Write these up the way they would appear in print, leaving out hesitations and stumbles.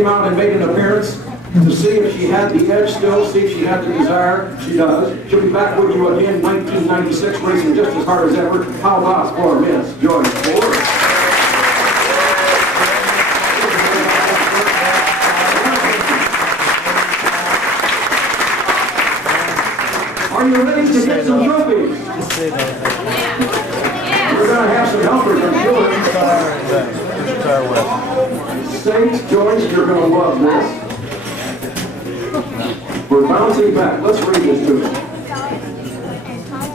came out and made an appearance to see if she had the edge still, see if she had the desire. She does. She'll be back with you again 1996, racing just as hard as ever. How about for Miss Joyce Ford? Are you ready to get some trophies? We're going to have some helpers, I'm sure. Saints, Joyce, you're going to love this. We're bouncing back. Let's read this to you.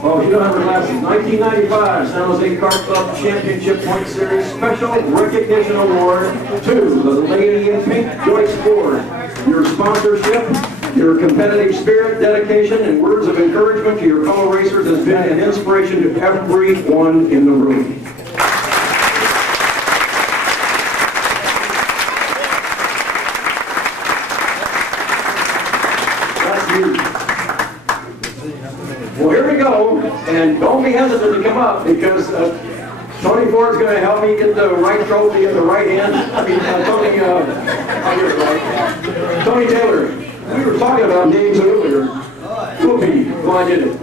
Oh, you don't have her glasses. 1995 San Jose Kart Club Championship Point Series Special Recognition Award to the Lady in Pink, Joyce Ford. Your sponsorship, your competitive spirit, dedication, and words of encouragement to your fellow racers has been an inspiration to everyone in the room. That's huge. Well, here we go, and don't be hesitant to come up because Tony Ford's going to help me get the right trophy in the right hand. I mean, Tony Taylor. We were talking about names earlier. Whoopee, well, I did it.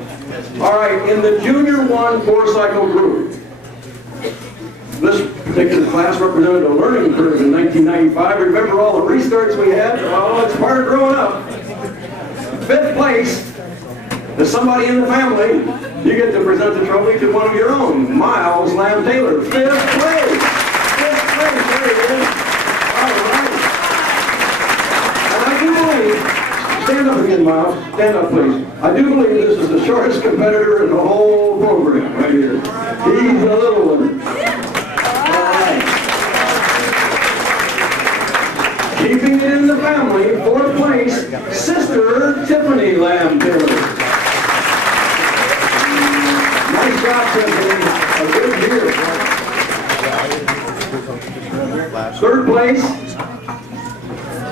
All right, in the Junior 1 four-cycle group, this particular class represented a learning curve in 1995. Remember all the restarts we had? Well, it's part of growing up. 5th place. As somebody in the family, you get to present the trophy to one of your own, Miles Lamb Taylor. 5th place. 5th place, there it is. All right. And I do believe, stand up again, Miles. Stand up, please. I do believe this is the shortest competitor in the whole program right here. He's the little one. All right. Keeping it in the family, 4th place, Sister Tiffany Lamb Taylor. Nice job, Tiffany. A good year. 3rd place,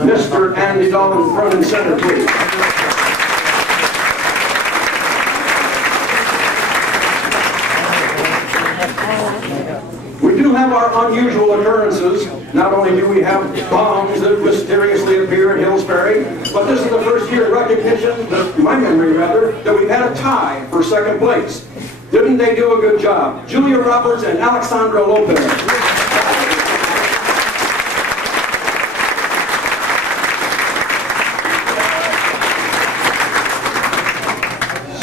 Mr. Andy Dalton, front and center, please. We do have our unusual occurrences. Not only do we have bombs that mysteriously appear in Hills Ferry, but this is the first year in recognition, my memory rather, that we've had a tie for 2nd place. Didn't they do a good job? Julia Roberts and Alexandra Lopez.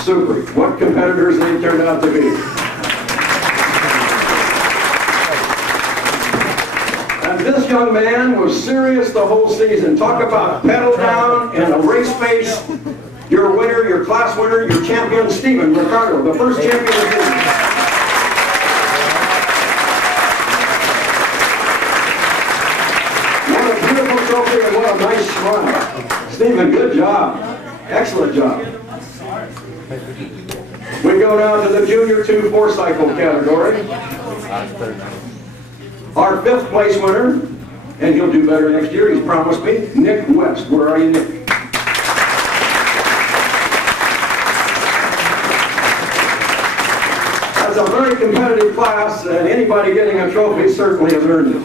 Super. What competitors they turned out to be. And this young man was serious the whole season. Talk about pedal down and a race face. Your winner, your class winner, your champion, Stephen Ricardo, the first champion of the season. What a beautiful trophy and what a nice smile. Stephen, good job. Excellent job. We go down to the Junior 2 four-cycle category. Our 5th place winner, and he'll do better next year, he's promised me, Nick West. Where are you, Nick? That's a very competitive class, and anybody getting a trophy certainly has earned it.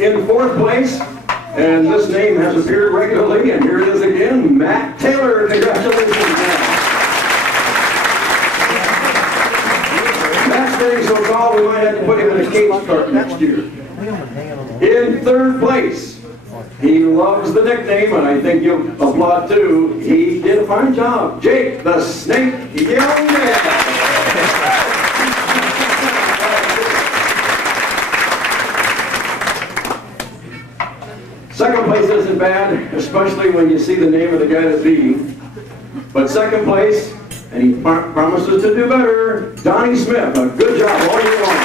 In 4th place, and this name has appeared regularly, and here it is again, Matt Taylor. Congratulations, Matt. Matt's getting so tall we might have to put him in a cage cart next year. In 3rd place, he loves the nickname, and I think you'll applaud too. He did a fine job. Jake the Snake Young Man. 2nd place isn't bad, especially when you see the name of the guy that's beating. But 2nd place, and he promises to do better, Donnie Smith. A good job all year long.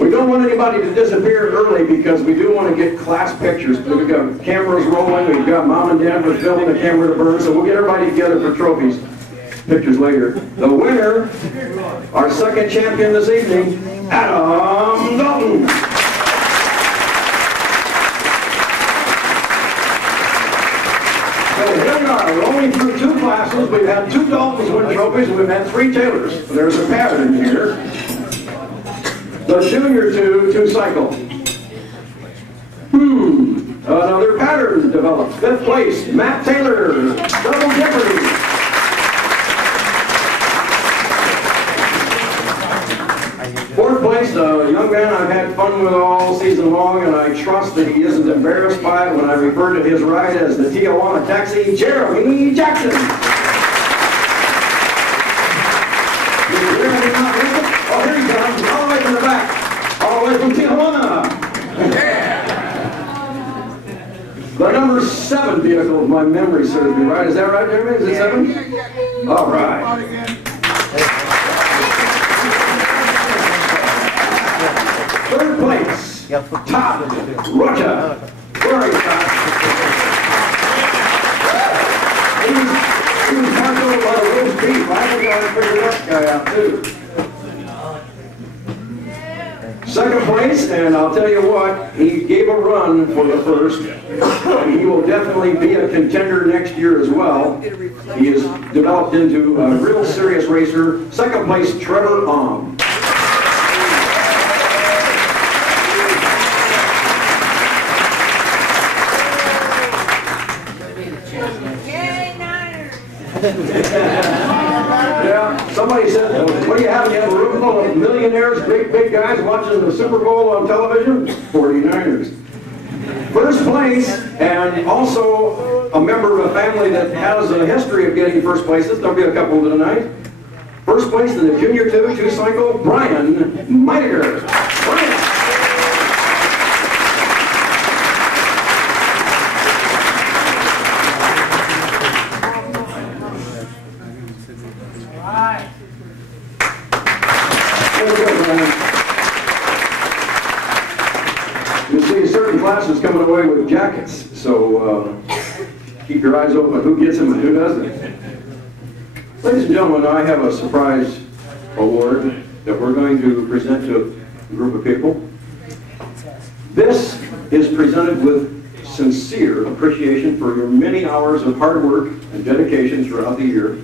We don't want anybody to disappear early because we do want to get class pictures. We've got cameras rolling, we've got mom and dad for filming the camera to burn, so we'll get everybody together for trophies. Pictures later. The winner, our 2nd champion this evening, Adam Dalton. So here we are. We're only through 2 classes. We've had 2 Daltons win trophies, and we've had 3 Taylors. There's a pattern here. The Junior 2 cycle. Another pattern developed. 5th place, Matt Taylor, Double Jeopardy. Fourth place, a young man I've had fun with all season long, and I trust that he isn't embarrassed by it when I refer to his ride as the Tijuana Taxi, Jeremy Jackson. Oh, here he comes, all the way from the back, all the way from Tijuana. The number 7 vehicle, if my memory serves me right. Is that right, Jeremy? Is it 7? All right. Third place, Todd Rocha. Very fast. He was parked over by the roast beef. I think I figured that guy out too. Second place, and I'll tell you what, he gave a run for the first. He will definitely be a contender next year as well. He has developed into a real serious racer. Second place, Trevor Ong. Yeah, somebody said, what do you have? You have a room full of millionaires, big guys watching the Super Bowl on television? 49ers. First place, and also a member of a family that has a history of getting first places. There'll be a couple tonight. First place in the Junior 2 cycle, Brian Meitiger. Brian. You see certain classes coming away with jackets, so keep your eyes open. Who gets them and who doesn't? Ladies and gentlemen, I have a surprise award that we're going to present to a group of people. This is presented with sincere appreciation for your many hours of hard work and dedication throughout the year.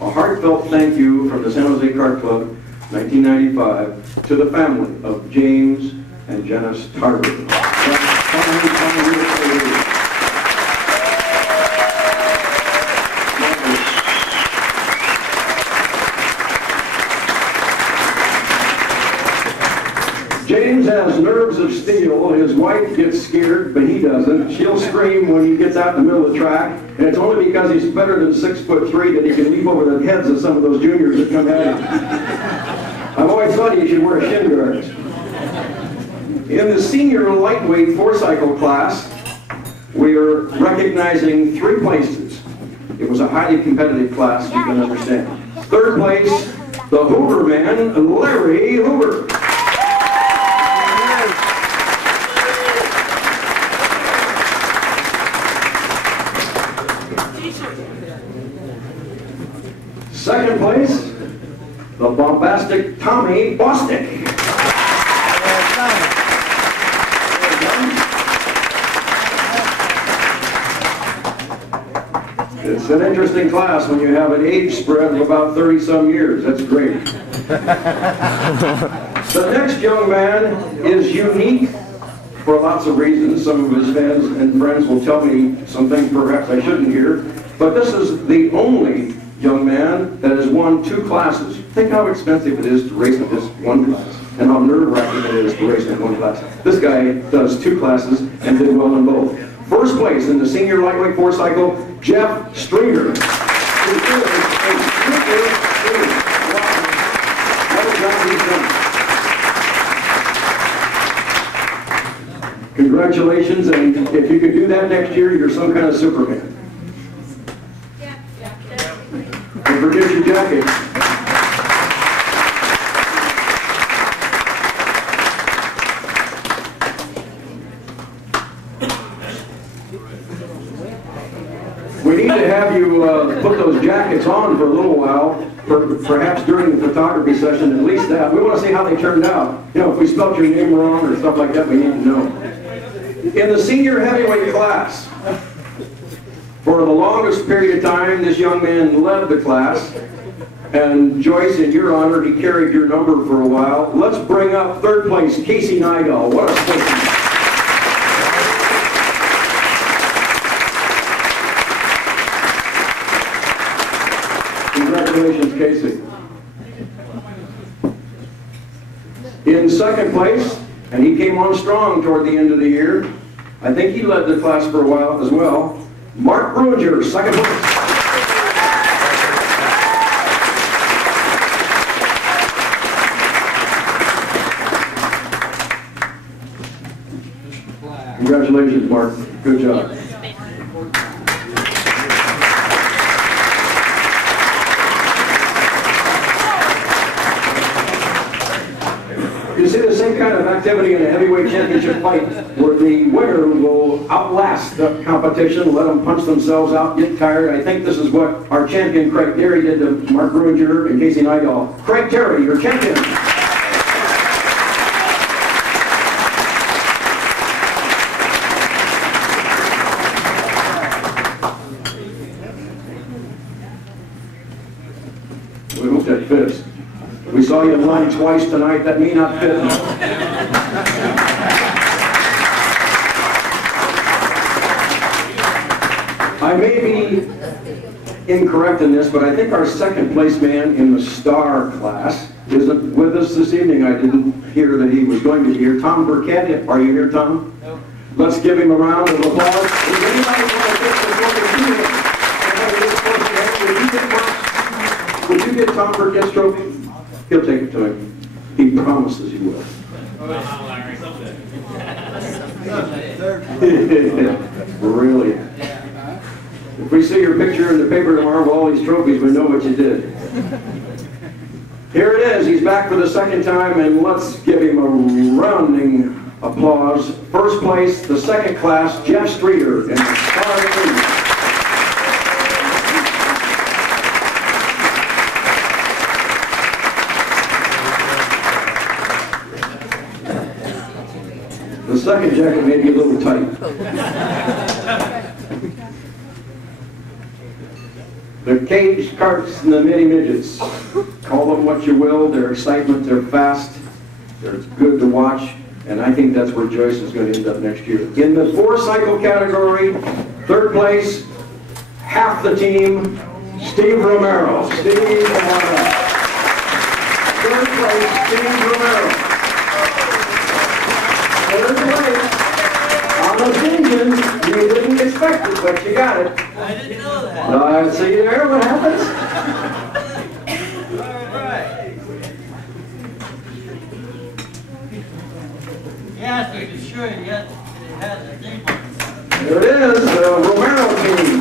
A heartfelt thank you from the San Jose Kart Club, 1995, to the family of James and Janice Tarver. James has nerves of steel. His wife gets scared, but he doesn't. She'll scream when he gets out in the middle of the track, and it's only because he's better than 6'3" that he can leap over the heads of some of those juniors that come at him. I've always thought he should wear shin guards. In the senior lightweight 4-cycle class, we are recognizing 3 places. It was a highly competitive class, you can understand. Third place, the Hoover man, Larry Hoover. Second place, the bombastic Tommy Bostic. It's an interesting class when you have an age spread of about 30-some years. That's great. The next young man is unique for lots of reasons. Some of his fans and friends will tell me some things perhaps I shouldn't hear. But this is the only young man that has won 2 classes. Think how expensive it is to race in this one class, and how nerve-wracking it is to race in one class. This guy does 2 classes and did well in both. First place in the senior lightweight 4-cycle, Jeff Stringer. Congratulations, and if you could do that next year, you're some kind of Superman. And forget your jacket. We need to have you put those jackets on for a little while, perhaps during the photography session, at least that. We want to see how they turned out. You know, if we spelled your name wrong or stuff like that, we need to know. In the senior heavyweight class, for the longest period of time, this young man led the class, And Joyce, in your honor, he carried your number for a while. Let's bring up third place, Casey Nidal. What a sportsman. Congratulations, Casey. In second place, and he came on strong toward the end of the year, I think he led the class for a while as well, Mark Bruinger, second place. Congratulations, Mark. Good job. You see the same kind of activity in a heavyweight championship fight where the winner will outlast the competition, let them punch themselves out, get tired. I think this is what our champion Craig Terry did to Mark Bruinger and Casey Nidal. Craig Terry, your champion. We hope that fits. We saw you in line twice tonight. That may not fit. I may be incorrect in this, but I think our second place man in the star class isn't with us this evening. I didn't hear that he was going to be here. Tom Burkett, are you here, Tom? No. Let's give him a round of applause. Does anybody want to take the Would you get Tom Burkett's trophy? He'll take it to him. He promises he will. Brilliant. If we see your picture in the paper tomorrow with all these trophies, we know what you did. Here it is. He's back for the second time, and let's give him a rounding applause. First place, the second class, Jeff Streeter in the Star League. The second jacket may be a little tight. The cage carts and the mini midgets. Call them what you will. They're excitement. They're fast. They're good to watch. And I think that's where Joyce is going to end up next year. In the 4-cycle category, third place, half the team, Steve Romero. Steve Romero. Third place, Steve Romero. Third place, on occasion, you didn't expect it, but you got it. I didn't know that. See there what happens? All right. Yes, I can assure you, yes, it has a name on it. There it is, the Romero team.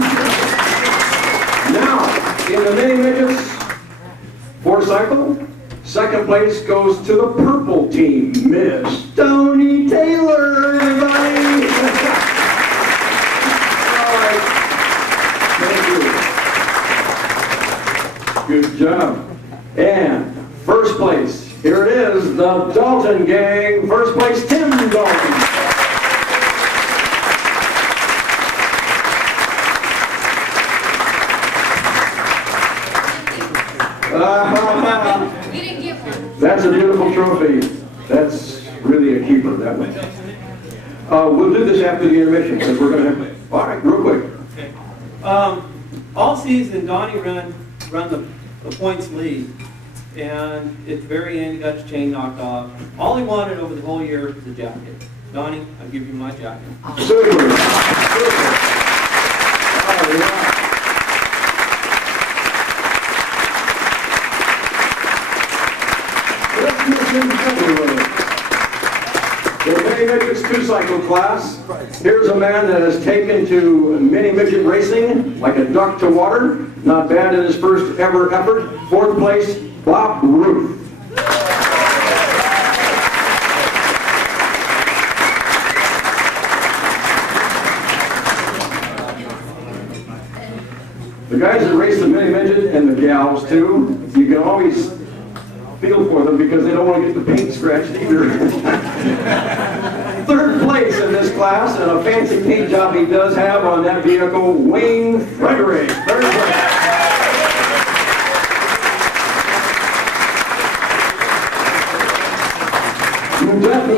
Now, in the mini midgets, 4-cycle, second place goes to the purple team, Miss Tony Taylor, everybody. All right. Thank you. Good job. And first place, here it is, the Dalton gang. First place, Tim Dalton. We didn't get one. That's a beautiful trophy. That's really a keeper, that one. We'll do this after the intermission, because we're going to... All right, real quick. Okay. All season, Donnie run the points lead, and at the very end, he got his chain knocked off. All he wanted over the whole year was a jacket. Donnie, I'll give you my jacket. Super. Super. All right. The mini midgets 2-cycle class. Here's a man that has taken to mini midget racing like a duck to water. Not bad in his first ever effort. Fourth place, Bob Ruth. The guys that race the mini midget and the gals too, you can always feel for them because they don't want to get the paint scratched either. Third place in this class, and a fancy paint job he does have on that vehicle, Wayne Frederick. Third place.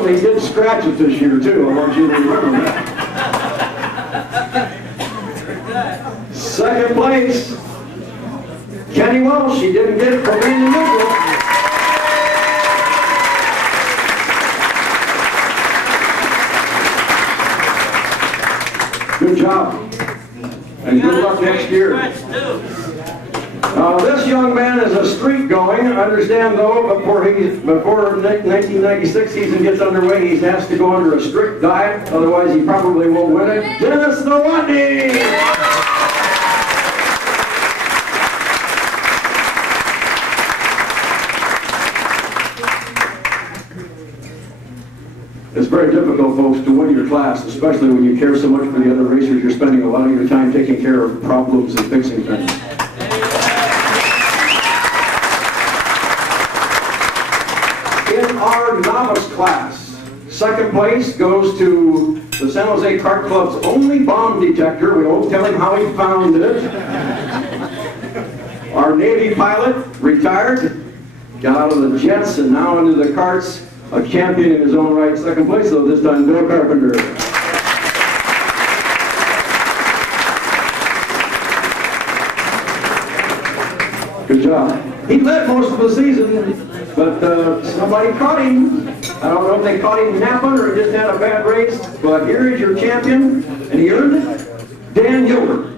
Well, he did scratch it this year, too. I want you to remember that. Second place, Kenny Welsh. He didn't get it from Randy Mitchell. Good job. And good luck next year. This young man is a streak going. I understand, though, before 1996 season gets underway, he has to go under a strict diet. Otherwise, he probably won't win it. Dennis Nowotny! It's very difficult, folks, to win your class, especially when you care so much for the other racers. You're spending a lot of your time taking care of problems and fixing things. In our novice class, second place goes to the San Jose Kart Club's only bomb detector. We won't tell him how he found it. Our Navy pilot, retired, got out of the jets and now into the karts. A champion in his own right. Second place, though, this time, Bill Carpenter. Good job. He led most of the season, but somebody caught him. I don't know if they caught him napping or just had a bad race, but here is your champion, and he earned it, Dan Gilbert.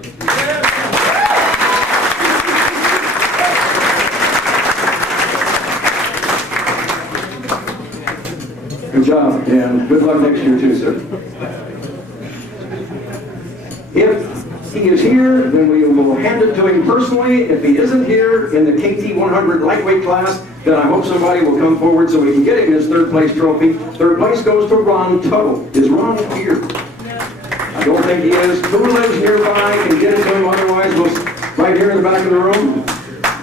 Good job, Dan. Good luck next year, too, sir. If he is here, then we will hand it to him personally. If he isn't here in the KT 100 lightweight class, then I hope somebody will come forward so we can get him his third place trophy. Third place goes to Ron Tuttle. Is Ron here? I don't think he is. Who lives nearby can get it to him. Otherwise, we'll right here in the back of the room,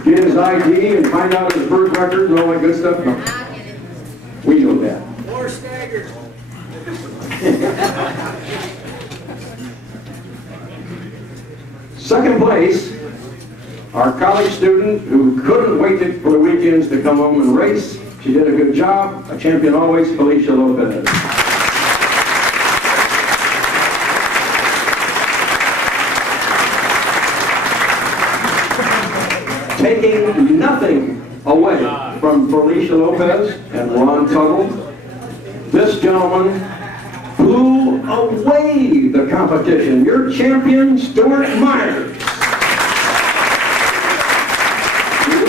get his ID and find out his birth record and all that good stuff. No. We know that. More staggered. Second place, our college student who couldn't wait for the weekends to come home and race. She did a good job. A champion always, Felicia Lopez. Taking nothing away from Felicia Lopez and Ron Tuttle, this gentleman blew away the competition. Your champion, Stuart Myers.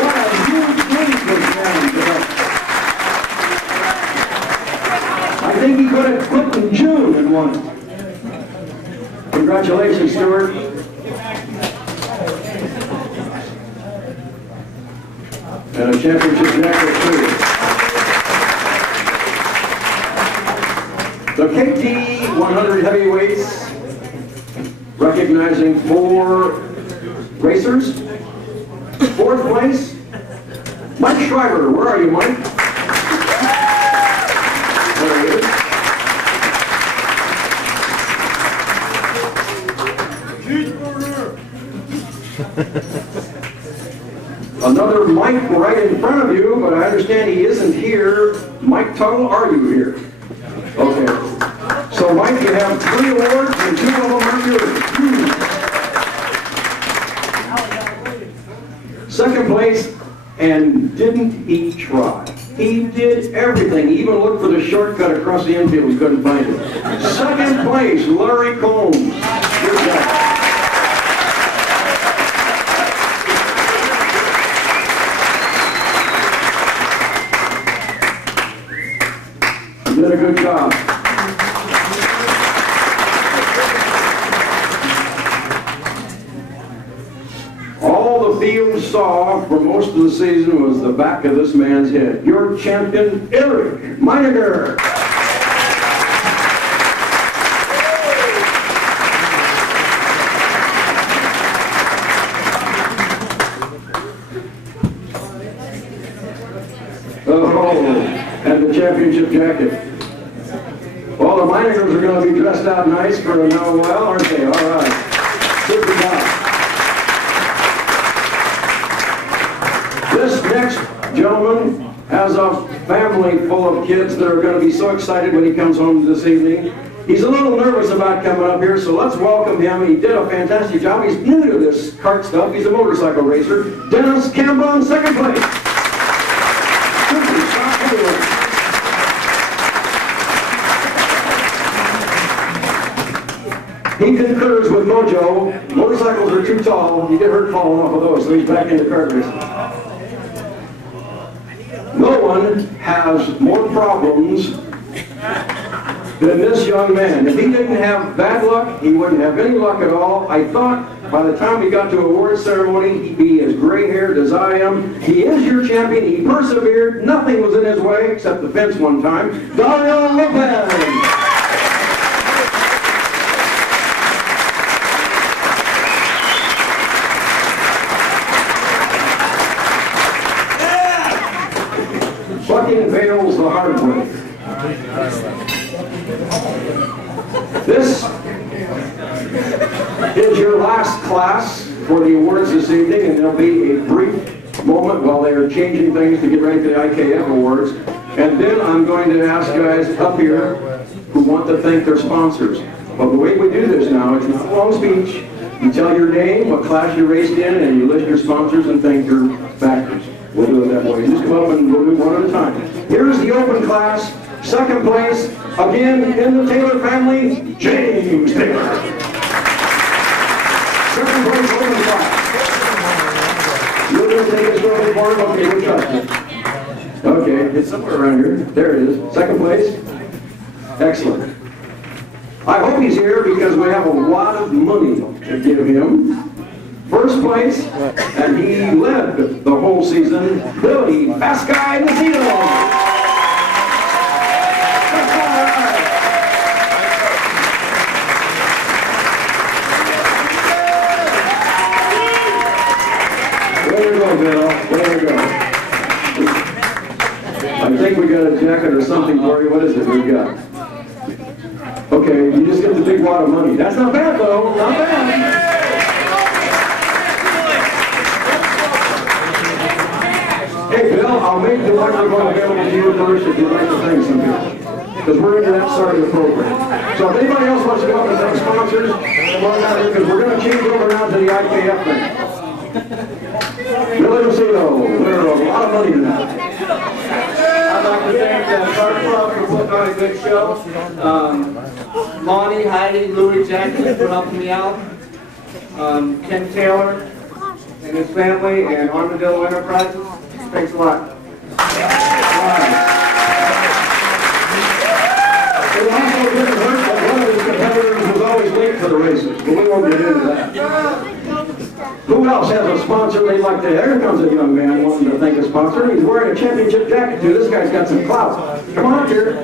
What a huge race was down today. I think he could have quit in June and won. Congratulations, Stuart. And a championship jacket, too. The KT 100 heavyweights, recognizing 4 racers. Fourth place, Mike Schreiber. Where are you, Mike? There he is. Another Mike right in front of you, but I understand he isn't here. Mike Tuttle, are you here? Okay. So, Mike, you have 3 awards and 2 of them are yours. Second place, and didn't he try? He did everything. He even looked for the shortcut across the infield. He couldn't find it. Second place, Larry Combs. Good job. You did a good job. All the field saw for most of the season was the back of this man's head. Your champion, Eric Meininger. Oh, and the championship jacket. Well, the Meiningers are going to be dressed out nice for a while, aren't they? All right. Good job. This next gentleman has a family full of kids that are going to be so excited when he comes home this evening. He's a little nervous about coming up here, so let's welcome him. He did a fantastic job. He's new to this kart stuff. He's a motorcycle racer. Dennis Campbell in second place. He concurs with Mojo. Motorcycles are too tall. You get hurt falling off of those, so he's back into kart racing. No one has more problems than this young man. If he didn't have bad luck, he wouldn't have any luck at all. I thought by the time we got to awards ceremony, he'd be as gray-haired as I am. He is your champion. He persevered. Nothing was in his way except the fence one time. Daniel Lopez. Bucking fails the hard way. This is your last class for the awards this evening, and there'll be a brief moment while they are changing things to get ready for the IKF awards. And then I'm going to ask guys up here who want to thank their sponsors. But the way we do this now, it's not a long speech. You tell your name, what class you raced in, and you list your sponsors and thank your backers. We'll do it that way. Just come up and we'll do one at a time. Here's the open class. Second place, again, in the Taylor family, James Taylor. Second place, open class. You're going to take a story for him? Okay, we'll trust you. Okay, it's somewhere around here. There it is. Second place. Excellent. I hope he's here because we have a lot of money to give him. First place, and he led the whole season, Billy Fast Guy Nacito. Way to go, Bill. Way to go. I think we got a jacket or something for you. What is it we got? Okay, you just get the big wad of money. That's not bad, though. Not bad. Hey, Bill, I'll make the microphone available to you first if you'd like to thank some people. Because we're into that side of the program. So if anybody else wants to go up and thank sponsors, come on out here because we're going to change over now to the IKF thing. Billy Nacito, winner of a lot of money tonight. I'd like to thank the Kart Club for putting on a good show. Lonnie, Heidi, Louie, Jackie for helping me out. Ken Taylor and his family and Armadillo Enterprises. Thanks a lot. It also didn't hurt that one of his competitors was always late for the races, but we won't get into that. Who else has a sponsor they'd like to? Here comes a young man wanting to thank a sponsor. He's wearing a championship jacket too. This guy's got some clout. Come on up here.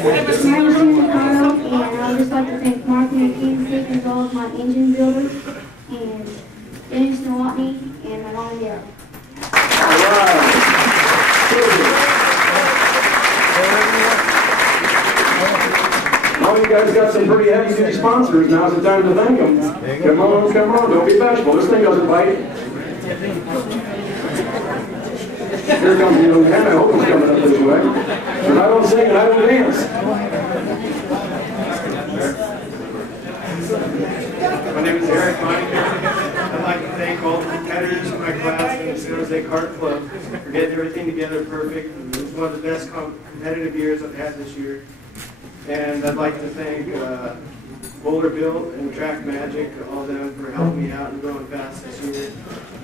My name is Ricardo, and I would just like to thank Mark and Kansas as well as my engine builders, and Dennis Nowotny, and my mom and dad. All right. Now you guys got some pretty heavy-duty sponsors. Now's the time to thank them. Come on, come on. Don't be bashful. This thing doesn't bite. Here comes the young man. I hope he's coming up this way. Because I don't sing and I don't dance. My name is Eric Meininger. I'd like to thank all the competitors in my class in the San Jose Kart Club for getting everything together perfect. It was one of the best competitive years I've had this year. And I'd like to thank Boulder Built and Track Magic, all of them for helping me out and going fast this year.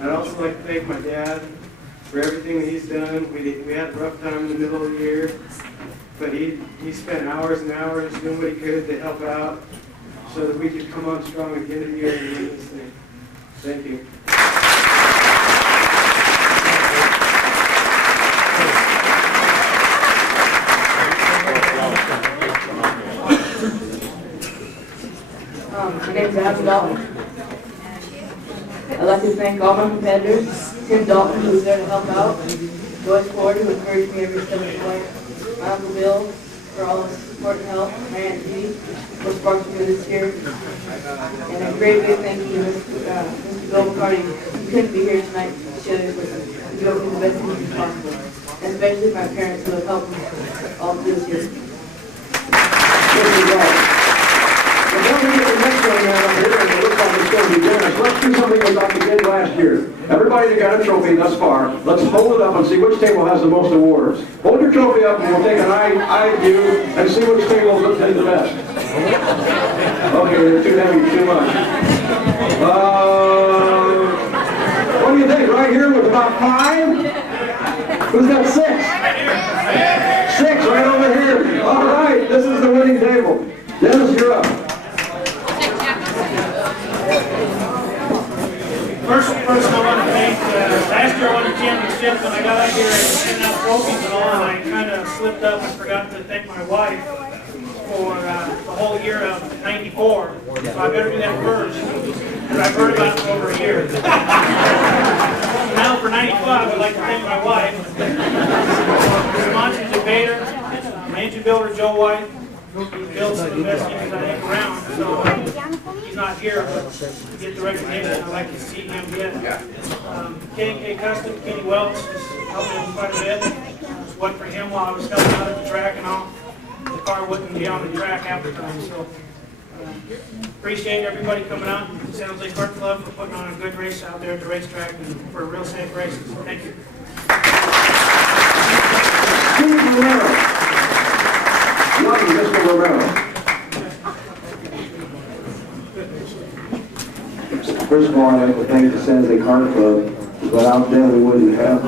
I'd also like to thank my dad for everything that he's done. We had a rough time in the middle of the year, but he spent hours and hours doing what he could to help out so that we could come on strong at the end of the year and win this thing. Thank you. My name is Adam Dalton. I'd like to thank all my competitors, Tim Dalton, who was there to help out, Joyce Ford, who encouraged me every step of the way, my Uncle Bill, for all his support and help, my Aunt G, for sponsoring me this year, and a great big thank you to Mr. Bill McCarty. He couldn't be here tonight to show you with us. to go through the best season possible, and especially my parents who have helped me all through this year. Before we get the next one man up here, and it looks like it's going to be Dennis, let's do something we like we did last year. Everybody that got a trophy thus far, let's hold it up and see which table has the most awards. Hold your trophy up and we'll take an eye view and see which table did the best. Okay, they're too heavy, too much. What do you think? Right here with about 5? Who's got 6? 6 right over here. All right, this is the winning table. Dennis, you're up. First, I want to thank, last year I won the championship, and I got out here and handing out trophies and all, and I kind of slipped up and forgot to thank my wife for the whole year of '94. So I better do that first, because I've heard about it for over a year. Now for '95, I'd like to thank my wife, sponsors of Vader, my engine builder Joe White. He builds some of the best engines I think around, so he's not here, but to get the recognition, I'd like to see him get. K&K Custom, Kenny Welch, just helped me quite a bit. Just went for him while I was helping out at the track and all. The car wouldn't be on the track half the time, so appreciate everybody coming out. San Jose Kart Club for putting on a good race out there at the racetrack and for real safe races. Thank you. Mr. Romero. First of all, I'd like to thank the San Jose Kart Club. Without them, we wouldn't have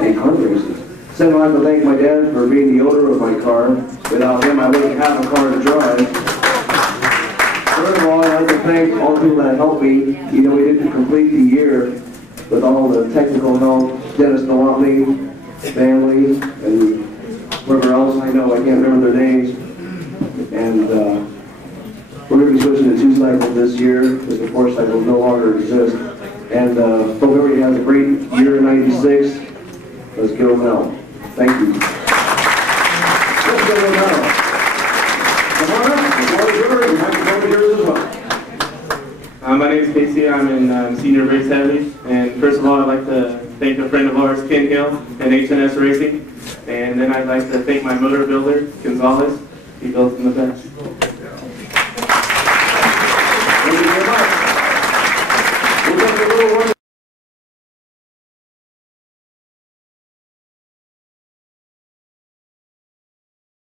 any kart races. Second, I'd like to thank my dad for being the owner of my car. Without him, I wouldn't have a car to drive. Third of all, I'd like to thank all the people that helped me. You know, we didn't complete the year with all the technical help. Dennis Nowotny, family, and whoever else I know, I can't remember their names. And we're going to be switching to 2 cycles this year, because the 4 cycles no longer exist. And hope everybody has a great year in '96. Let's give them hell. Thank you. Let's give them hell. Come on up. The floor is yours. The microphone is yours as well. My name is Casey. I'm in senior race heavy. And first of all, I'd like to thank a friend of ours, Ken Hill, and HNS Racing. And then I'd like to thank my motor builder, Gonzalez. He builds them the best.